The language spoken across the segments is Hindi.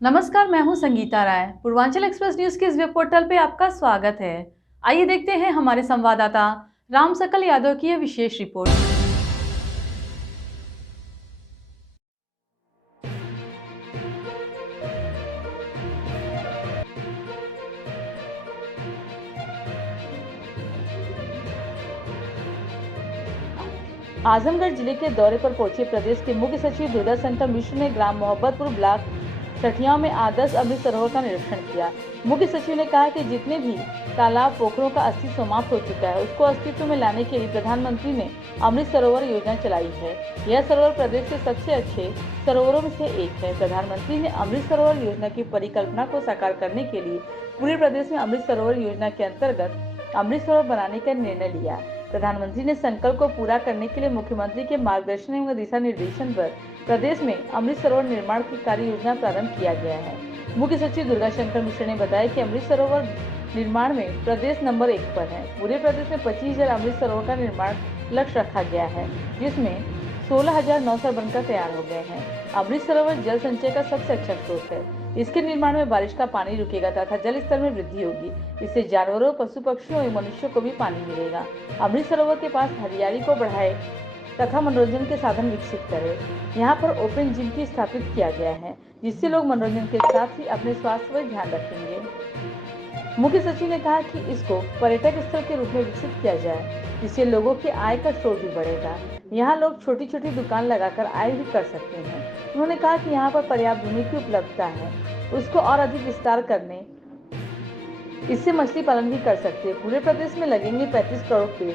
नमस्कार, मैं हूं संगीता राय। पूर्वांचल एक्सप्रेस न्यूज के इस वेब पोर्टल पे आपका स्वागत है। आइए देखते हैं हमारे संवाददाता राम सकल यादव की यह विशेष रिपोर्ट। आजमगढ़ जिले के दौरे पर पहुंचे प्रदेश के मुख्य सचिव दुर्गा शंकर मिश्र ने ग्राम मोहब्बतपुर ब्लॉक सठिया में आदर्श अमृत सरोवर का निरीक्षण किया। मुख्य सचिव ने कहा कि जितने भी तालाब पोखरों का अस्तित्व समाप्त हो चुका है, उसको अस्तित्व में लाने के लिए प्रधानमंत्री ने अमृत सरोवर योजना चलाई है। यह सरोवर प्रदेश के सबसे अच्छे सरोवरों में से एक है। प्रधानमंत्री ने अमृत सरोवर योजना की परिकल्पना को साकार करने के लिए पूरे प्रदेश में अमृत सरोवर योजना के अंतर्गत अमृत सरोवर बनाने का निर्णय लिया। प्रधानमंत्री ने संकल्प को पूरा करने के लिए मुख्यमंत्री के मार्गदर्शन एवं दिशा निर्देशन पर प्रदेश में अमृत सरोवर निर्माण की कार्य योजना प्रारंभ किया गया है। मुख्य सचिव दुर्गा शंकर मिश्र ने बताया कि अमृत सरोवर निर्माण में प्रदेश नंबर 1 पर है। पूरे प्रदेश में 25,000 अमृत सरोवर का निर्माण लक्ष्य रखा गया है, जिसमें 16,900 बनकर तैयार हो गए हैं। अमृत सरोवर जल संचय का सबसे अच्छा स्रोत है। इसके निर्माण में बारिश का पानी रुकेगा तथा जल स्तर में वृद्धि होगी। इससे जानवरों, पशु पक्षियों एवं मनुष्यों को भी पानी मिलेगा। अमृत सरोवर के पास हरियाली को बढ़ाए तथा मनोरंजन के साधन विकसित करें। यहाँ पर ओपन जिम की स्थापित किया गया है, जिससे लोग मनोरंजन के साथ ही अपने स्वास्थ्य पर ध्यान रखेंगे। मुख्य सचिव ने कहा कि इसको पर्यटक स्थल के रूप में विकसित किया जाए, जिससे लोगों की आय का स्रोत भी बढ़ेगा। यहाँ लोग छोटी छोटी दुकान लगाकर आय भी कर सकते हैं। उन्होंने कहा कि यहाँ पर पर्याप्त भूमि की उपलब्धता है, उसको और अधिक विस्तार करने, इससे मछली पालन भी कर सकते हैं। पूरे प्रदेश में लगेंगे 35 करोड़ पेड़।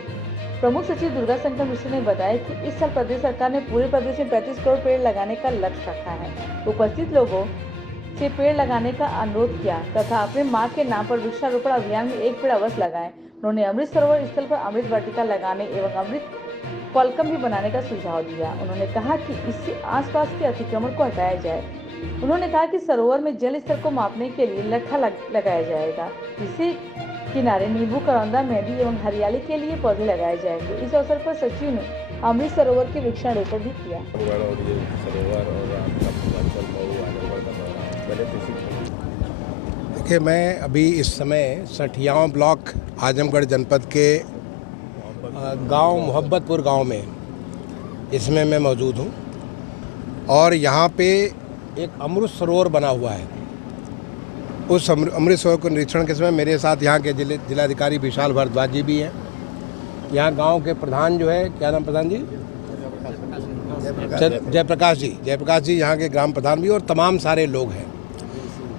प्रमुख सचिव दुर्गा शंकर मिश्र ने बताया कि इस साल प्रदेश सरकार ने पूरे प्रदेश में 35 करोड़ पेड़ लगाने का लक्ष्य रखा है। उपस्थित लोगों से पेड़ लगाने का अनुरोध किया तथा अपने मां के नाम पर वृक्षारोपण अभियान में एक पेड़ अवश्य लगाएं। उन्होंने अमृत सरोवर स्थल पर अमृत वाटिका लगाने एवं अमृत फलकम भी बनाने का सुझाव दिया। उन्होंने कहा कि इससे आसपास के अतिक्रमण को हटाया जाए। उन्होंने कहा कि सरोवर में जल स्तर को मापने के लिए लट्ठा लगाया जाएगा, जिससे किनारे नींबू, करौंदा, मेहंदी एवं हरियाली के लिए पौधे लगाए जाएंगे। इस अवसर पर सचिव ने अमृत सरोवर के वृक्षारोपण भी किया। देखिए, मैं अभी इस समय सठिया ब्लॉक आजमगढ़ जनपद के गांव मोहब्बतपुर गांव में इसमें मैं मौजूद हूं और यहाँ पे एक अमृत सरोवर बना हुआ है। उस अमृत सरोवर को निरीक्षण के समय मेरे साथ यहाँ के जिलाधिकारी विशाल भारद्वाज जी भी हैं। यहाँ गांव के प्रधान जो है, क्या नाम प्रधान जी? जयप्रकाश जी यहाँ के ग्राम प्रधान भी और तमाम सारे लोग हैं।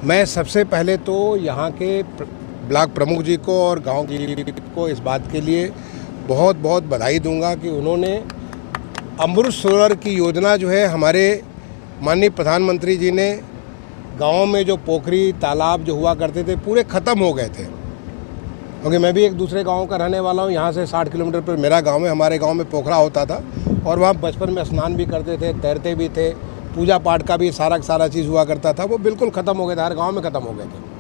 मैं सबसे पहले तो यहाँ के ब्लॉक प्रमुख जी को और गांव को इस बात के लिए बहुत बहुत बधाई दूंगा कि उन्होंने अमृत सरोवर की योजना जो है, हमारे माननीय प्रधानमंत्री जी ने गाँव में जो पोखरी तालाब जो हुआ करते थे पूरे ख़त्म हो गए थे। क्योंकि मैं भी एक दूसरे गांव का रहने वाला हूं। यहाँ से 60 किलोमीटर पर मेरा गांव है। हमारे गांव में पोखरा होता था और वहाँ बचपन में स्नान भी करते थे, तैरते भी थे, पूजा पाठ का भी सारा चीज़ हुआ करता था। वो बिल्कुल ख़त्म हो गए थे, हर गाँव में ख़त्म हो गए थे।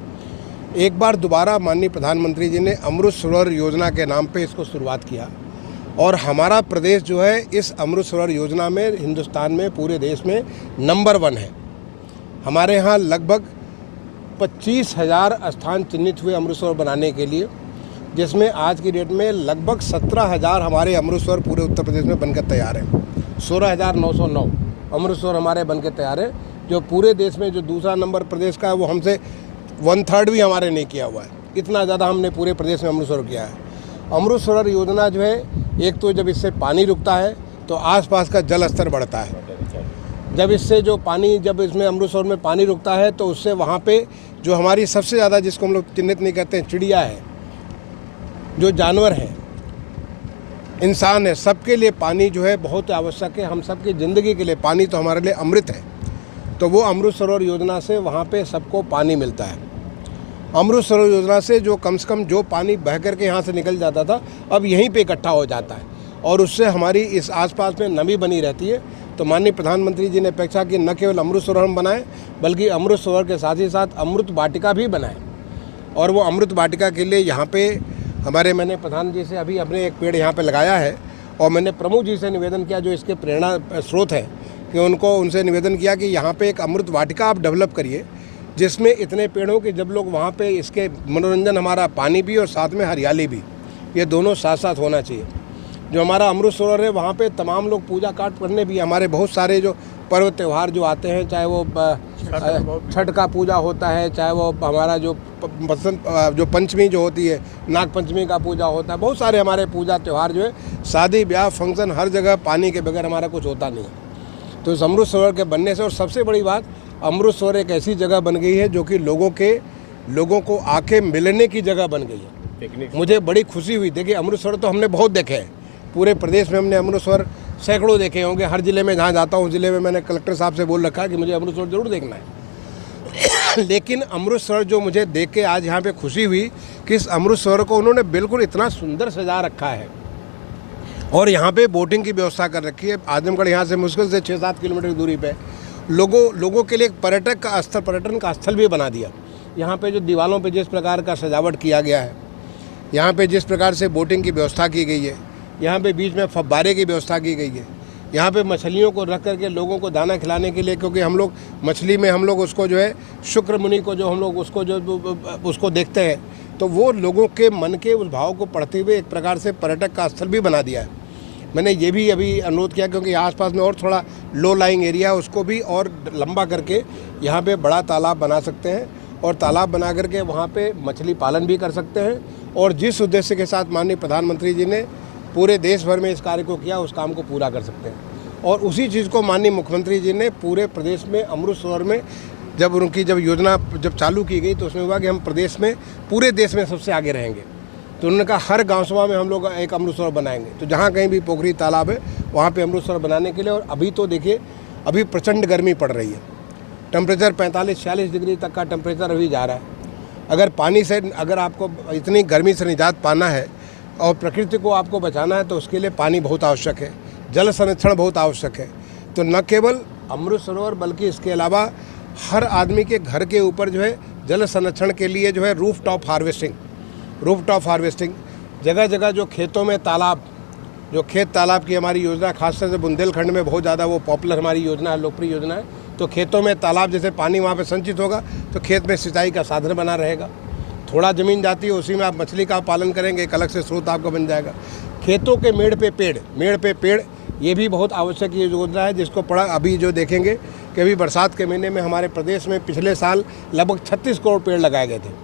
एक बार दोबारा माननीय प्रधानमंत्री जी ने अमृत सरोवर योजना के नाम पर इसको शुरुआत किया और हमारा प्रदेश जो है इस अमृत सरोवर योजना में हिंदुस्तान में, पूरे देश में नंबर 1 है। हमारे यहाँ लगभग 25,000 स्थान चिन्हित हुए अमृत सरोवर बनाने के लिए, जिसमें आज की डेट में लगभग 17,000 हमारे अमृत सरोवर पूरे उत्तर प्रदेश में बनकर तैयार हैं। 16,909 अमृत सरोवर हमारे बनकर तैयार है, जो पूरे देश में जो दूसरा नंबर प्रदेश का है वो हमसे 1/3 भी हमारे नहीं किया हुआ है। इतना ज़्यादा हमने पूरे प्रदेश में अमृत सरोवर किया है। अमृत सरोवर योजना जो है, एक तो जब इससे पानी रुकता है तो आसपास का जल स्तर बढ़ता है। जब इसमें अमृत सरोवर में पानी रुकता है तो उससे वहाँ पे जो हमारी सबसे ज़्यादा, जिसको हम लोग चिन्हित नहीं करते हैं, चिड़िया है, जो जानवर हैं, इंसान है, सबके लिए पानी जो है बहुत आवश्यक है। हम सबकी ज़िंदगी के लिए पानी तो हमारे लिए अमृत है। तो वो अमृत सरोवर योजना से वहाँ पे सबको पानी मिलता है। अमृत सरोवर योजना से जो कम से कम जो पानी बह करके यहाँ से निकल जाता था, अब यहीं पे इकट्ठा हो जाता है और उससे हमारी इस आसपास में नमी बनी रहती है। तो माननीय प्रधानमंत्री जी ने अपेक्षा की न केवल अमृत सरोवर हम बनाएं, बल्कि अमृत सरोवर के साथ ही साथ अमृत वाटिका भी बनाएं। और वो अमृत वाटिका के लिए यहाँ पे मैंने प्रधान जी से अभी अपने एक पेड़ यहाँ पे लगाया है और मैंने प्रमुख जी से निवेदन किया, जो इसके प्रेरणा स्रोत हैं, कि उनसे निवेदन किया कि यहाँ पे एक अमृत वाटिका आप डेवलप करिए, जिसमें इतने पेड़ हो कि जब लोग वहाँ पे इसके मनोरंजन, हमारा पानी भी और साथ में हरियाली भी, ये दोनों साथ साथ होना चाहिए। जो हमारा अमृत सरोवर है वहाँ पे तमाम लोग पूजा पाठ करने भी, हमारे बहुत सारे जो पर्व त्यौहार जो आते हैं, चाहे वो छठ का पूजा होता है, चाहे वो हमारा जो बसंत जो पंचमी जो होती है, नाग पंचमी का पूजा होता है, बहुत सारे हमारे पूजा त्यौहार जो है, शादी ब्याह फंक्शन, हर जगह पानी के बगैर हमारा कुछ होता नहीं है। तो इस अमृत सरोवर के बनने से, और सबसे बड़ी बात, अमृत सरोवर एक ऐसी जगह बन गई है जो कि लोगों को आके मिलने की जगह बन गई है। मुझे बड़ी खुशी हुई। देखिए, अमृत सरोवर तो हमने बहुत देखे हैं, पूरे प्रदेश में हमने अमृत सरोवर सैकड़ों देखे होंगे। हर जिले में जहाँ जाता हूँ, जिले में मैंने कलेक्टर साहब से बोल रखा है कि मुझे अमृत सरोवर जरूर देखना है। लेकिन अमृत सरोवर जो मुझे देख के आज यहाँ पे खुशी हुई कि इस अमृत सरोवर को उन्होंने बिल्कुल इतना सुंदर सजा रखा है, और यहाँ पे बोटिंग की व्यवस्था कर रखी है। आजमगढ़ यहाँ से मुश्किल से 6-7 किलोमीटर की दूरी पे लोगों के लिए एक पर्यटन का स्थल भी बना दिया। यहाँ पे जो दीवारों पे जिस प्रकार का सजावट किया गया है, यहाँ पे जिस प्रकार से बोटिंग की व्यवस्था की गई है, यहाँ पे बीच में फव्वारे की व्यवस्था की गई है, यहाँ पे मछलियों को रख करके लोगों को दाना खिलाने के लिए, क्योंकि हम लोग मछली में हम लोग उसको जो है शुक्र मुनि को जो हम लोग उसको देखते हैं, तो वो लोगों के मन के उस भाव को पढ़ते हुए एक प्रकार से पर्यटक का स्थल भी बना दिया है। मैंने ये भी अभी अनुरोध किया, क्योंकि आसपास में और थोड़ा लो लाइंग एरिया है, उसको भी और लंबा करके यहाँ पे बड़ा तालाब बना सकते हैं, और तालाब बना करके वहाँ पे मछली पालन भी कर सकते हैं। और जिस उद्देश्य के साथ माननीय प्रधानमंत्री जी ने पूरे देश भर में इस कार्य को किया, उस काम को पूरा कर सकते हैं। और उसी चीज़ को माननीय मुख्यमंत्री जी ने पूरे प्रदेश में अमृत सरोवर में जब योजना चालू की गई, तो उसमें हुआ कि हम प्रदेश में, पूरे देश में सबसे आगे रहेंगे। तो उन्होंने कहा हर गांव सभा में हम लोग एक अमृत सरोवर बनाएंगे। तो जहाँ कहीं भी पोखरी तालाब है वहाँ पे अमृत सरोवर बनाने के लिए। और अभी तो देखिए, अभी प्रचंड गर्मी पड़ रही है, टेम्परेचर 45-46 डिग्री तक का टेम्परेचर अभी जा रहा है। अगर आपको इतनी गर्मी से निजात पाना है और प्रकृति को आपको बचाना है, तो उसके लिए पानी बहुत आवश्यक है, जल संरक्षण बहुत आवश्यक है। तो न केवल अमृत सरोवर, बल्कि इसके अलावा हर आदमी के घर के ऊपर जो है जल संरक्षण के लिए जो है रूफ टॉप हार्वेस्टिंग, जगह जगह जो खेतों में तालाब, जो खेत तालाब की हमारी योजना, खासतौर से बुंदेलखंड में बहुत ज़्यादा वो पॉपुलर हमारी योजना है, लोकप्रिय योजना है। तो खेतों में तालाब, जैसे पानी वहाँ पे संचित होगा तो खेत में सिंचाई का साधन बना रहेगा। थोड़ा ज़मीन जाती है, उसी में आप मछली का पालन करेंगे, एक अलग से स्रोत आपका बन जाएगा। खेतों के मेड़ पे पेड़, ये भी बहुत आवश्यक ये योजना है, जिसको अभी जो देखेंगे कि अभी बरसात के महीने में हमारे प्रदेश में पिछले साल लगभग 36 करोड़ पेड़ लगाए गए थे।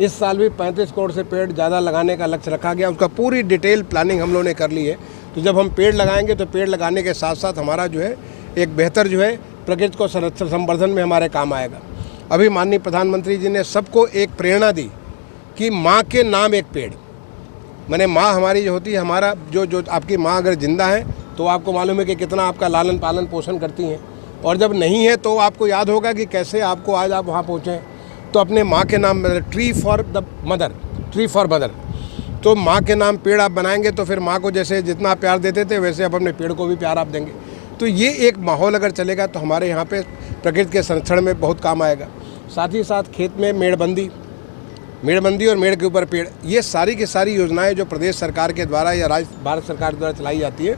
इस साल भी 35 करोड़ से पेड़ ज़्यादा लगाने का लक्ष्य रखा गया। उसका पूरी डिटेल प्लानिंग हम लोगों ने कर ली है। तो जब हम पेड़ लगाएंगे, तो पेड़ लगाने के साथ साथ हमारा जो है एक बेहतर जो है प्रकृति को संवर्धन में हमारे काम आएगा। अभी माननीय प्रधानमंत्री जी ने सबको एक प्रेरणा दी कि माँ के नाम एक पेड़। मैंने माँ हमारी जो होती है, हमारा जो आपकी माँ अगर जिंदा है तो आपको मालूम है कि कितना आपका लालन पालन पोषण करती हैं, और जब नहीं है तो आपको याद होगा कि कैसे आपको आज आप वहाँ पहुँचे। तो अपने माँ के नाम, ट्री फॉर मदर, तो माँ के नाम पेड़ आप बनाएंगे, तो फिर माँ को जैसे जितना प्यार देते थे, वैसे अब अपने पेड़ को भी प्यार आप देंगे। तो ये एक माहौल अगर चलेगा तो हमारे यहाँ पे प्रकृति के संरक्षण में बहुत काम आएगा। साथ ही साथ खेत में मेड़बंदी और मेड़ के ऊपर पेड़, ये सारी की सारी योजनाएं जो प्रदेश सरकार के द्वारा या भारत सरकार द्वारा चलाई जाती है,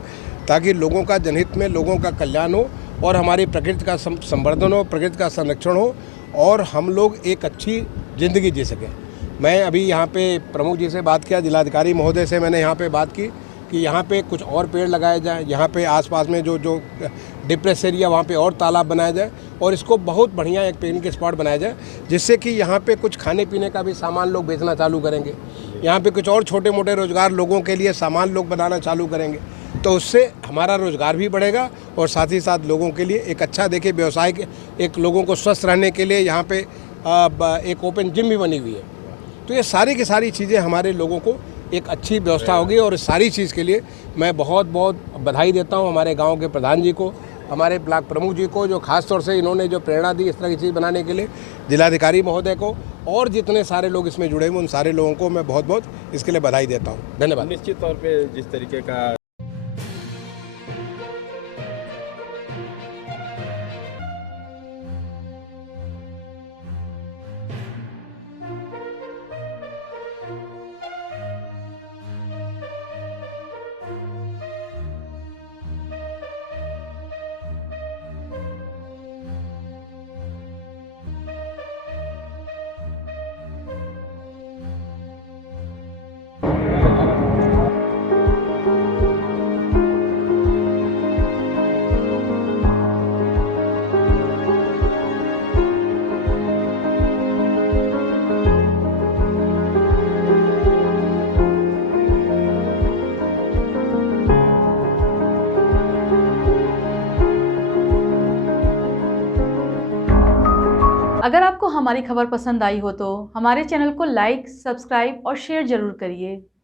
ताकि लोगों का जनहित में लोगों का कल्याण हो और हमारी प्रकृति का संवर्धन हो, प्रकृति का संरक्षण हो, और हम लोग एक अच्छी ज़िंदगी जी सकें। मैं अभी यहाँ पे प्रमुख जी से बात किया, जिलाधिकारी महोदय से मैंने यहाँ पे बात की कि यहाँ पे कुछ और पेड़ लगाए जाएँ, यहाँ पे आसपास में जो डिप्रेस एरिया, वहाँ पे और तालाब बनाया जाए, और इसको बहुत बढ़िया एक पिकनिक स्पॉट बनाया जाए, जिससे कि यहाँ पे कुछ खाने पीने का भी सामान लोग बेचना चालू करेंगे। यहाँ पे कुछ और छोटे मोटे रोज़गार लोगों के लिए सामान लोग बनाना चालू करेंगे, तो उससे हमारा रोज़गार भी बढ़ेगा, और साथ ही साथ लोगों के लिए एक अच्छा, देखिए व्यवसाय के, एक लोगों को स्वस्थ रहने के लिए यहाँ पे एक ओपन जिम भी बनी हुई है। तो ये सारी की सारी चीज़ें हमारे लोगों को एक अच्छी व्यवस्था होगी, और इस सारी चीज़ के लिए मैं बहुत बहुत बधाई देता हूँ हमारे गांव के प्रधान जी को, हमारे ब्लॉक प्रमुख जी को, जो खास तौर से इन्होंने जो प्रेरणा दी इस तरह की चीज़ बनाने के लिए, जिलाधिकारी महोदय को, और जितने सारे लोग इसमें जुड़े हुए उन सारे लोगों को मैं बहुत बहुत इसके लिए बधाई देता हूँ। धन्यवाद। निश्चित तौर पे जिस तरीके का अगर आपको हमारी खबर पसंद आई हो तो हमारे चैनल को लाइक, सब्सक्राइब और शेयर जरूर करिए।